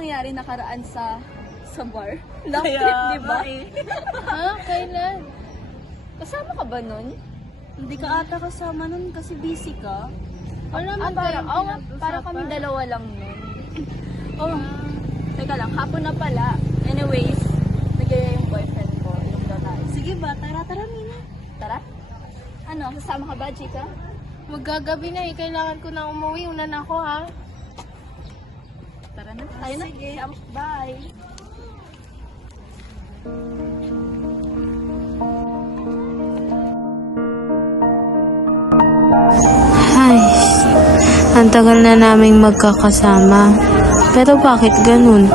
nangyari nakaraan sa bar? Long Kaya trip, di ba? Ha? Kailan? Kasama ka ba nun? Hindi ka ata kasama nun kasi busy ka. Wala Ah, man parang, tayong parang kami pinag-usapan. dalawa lang nun. Oh, teka lang, hapon na pala. Anyways, nagyaya yung boyfriend ko, yung daw tayo. Sige ba, tara Mina. Tara? Ano, kasama ka ba, Chika? Magagabi na eh. Kailangan ko na umuwi. Una na ako ha. Tara na, tayo na. Sige. Bye! Ay, ang tagal na naming magkakasama. Pero bakit ganun?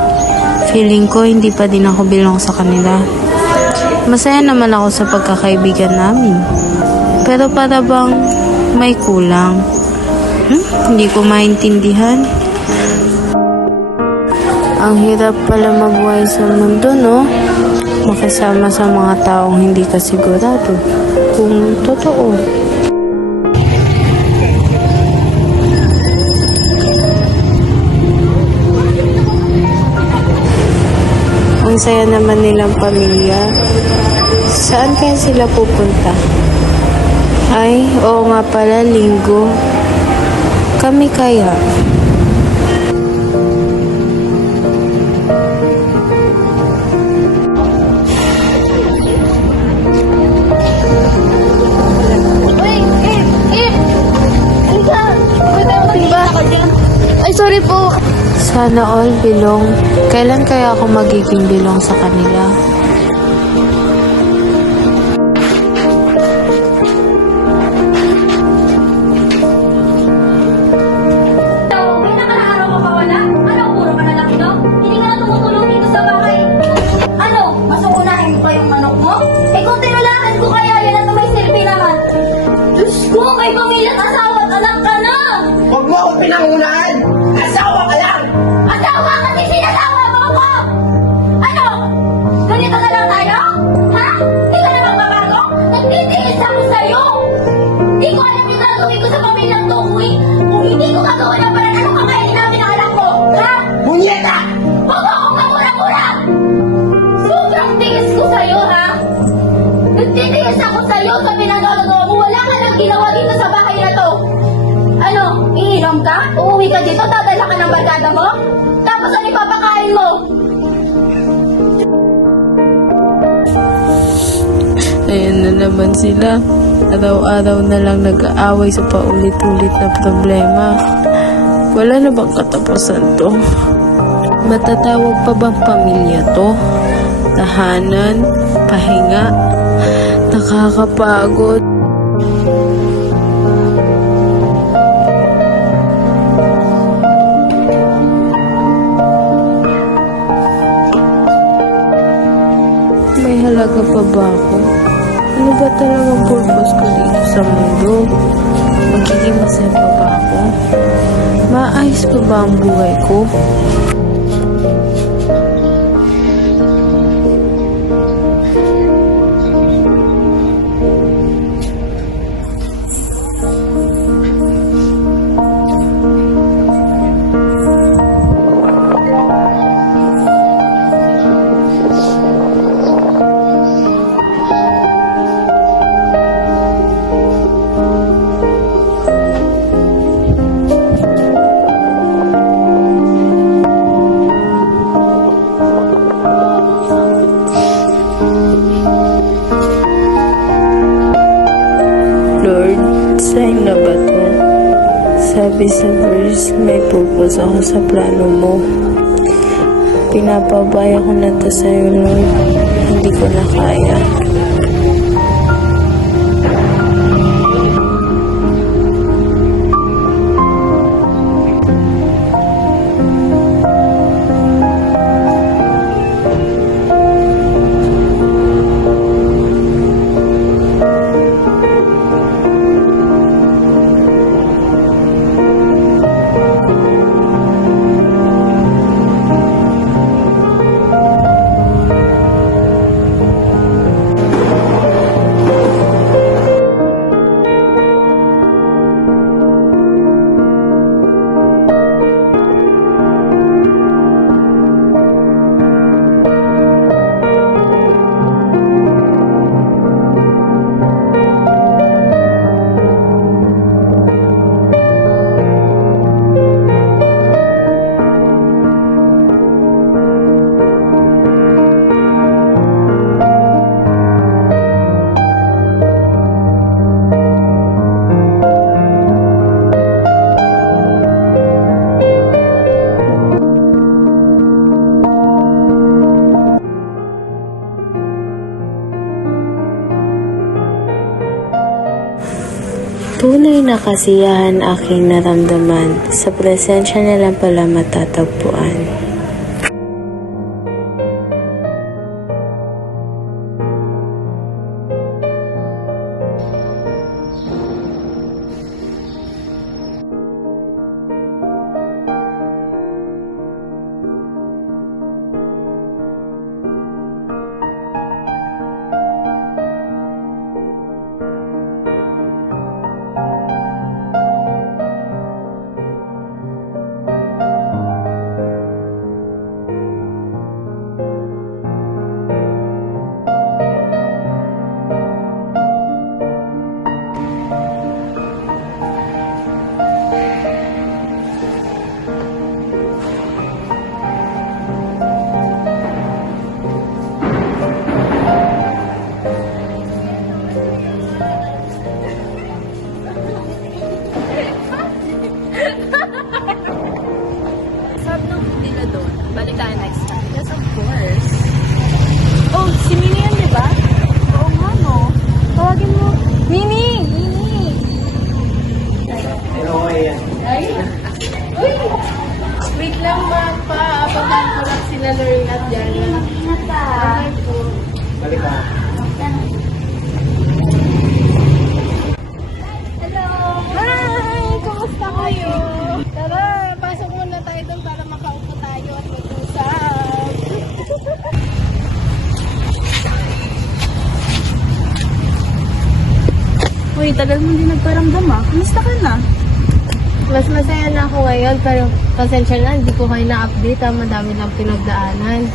Feeling ko hindi pa din ako bilong sa kanila. Masaya naman ako sa pagkakaibigan namin. Pero para bang may kulang. Hindi ko maintindihan. Ang hirap pala mabuhay sa mundo, no? Makisama sa mga taong hindi ka sigurado kung totoo. Ang saya naman nilang pamilya. Saan kaya sila pupunta? Ay, oo nga pala, linggo. Kami kaya? Ay, sorry po. Sana all bilong. Kailan kaya ako magiging bilong sa kanila? May nakaraaraw ka pa wala? Ano, puro ka na lang ito? Hindi ka na tumutulong dito sa bahay. Ano, masuunahin mo pa yung manok mo? Eh kung tinulahan ko kaya yan at may silbi naman. Diyos ko, may pamilya't asawa at anak ka na! Huwag mo akong pinangunahan! Asawa ka lang! Asawa kasi sinasawa mo ako! Ano? Ganito na lang tayo? Ha? Di ka na magbabago? Nagtitiis ako sa'yo! Di ko alam yung gagawin ko sa pamilyang to, uy! Kung hindi ko gagawa ng parang ano kakainin namin ang anak ko? Ha? Munyeta! Huwag mo akong mamura-mura! Sobrang tiis ko sa'yo, ha? Nagtitiis ako sa'yo sa pinagagawa mo. Wala ka nang ginawa dito sa bahay na to. Ano? Iinom ka? Uuwi ka dito? Dadala ka ng barkada mo? Tapos ano ipapakain mo? Ayan na naman sila. Araw-araw na lang nag-aaway sa paulit-ulit na problema. Wala na bang katapusan to? Matatawag pa bang pamilya to? Tahanan? Pahinga? Nakakapagod. May halaga pa ba ako? Ano ba talagang purpose ko dito sa mundo? Magiging masaya pa ba ako? Maayos pa ba ang buhay ko? Lord, sign na ba to? Sabi sa verse, may purpose ako sa plano mo. Pinapabaya ko na to sa'yo, Lord. Hindi ko na kaya. Tunay na kasiyahan aking naramdaman, sa presensya na lang pala matatagpuan. Sabi ng nila doon, balik tayo next time. Yes, of course. Oh, si Mini yan, di ba? Oo nga, no. Tawagin mo. Mini! Mini! Pero okay yan. Wait lang ba pa? Abagaan ko lang sila Lorraine at Jana. Balik ka. Hi! Kumusta kayo? Tara, pasok muna tayo doon para makaupo tayo at mag-usap. Uy, tagal mo hindi nagparamdam ah. Kamusta ka na? Mas masaya na ako ngayon, pero pasensya na, hindi ko kayo na-update. Madami lang pinagdaanan.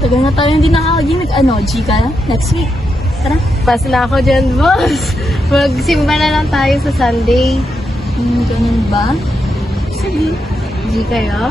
Tagal na tayo hindi nakakagimik. Ano, Gika? Next week. Tara. Pas na ako dyan, boss. Magsimba na lang tayo sa Sunday. Ganun ba? Sige. G kayo?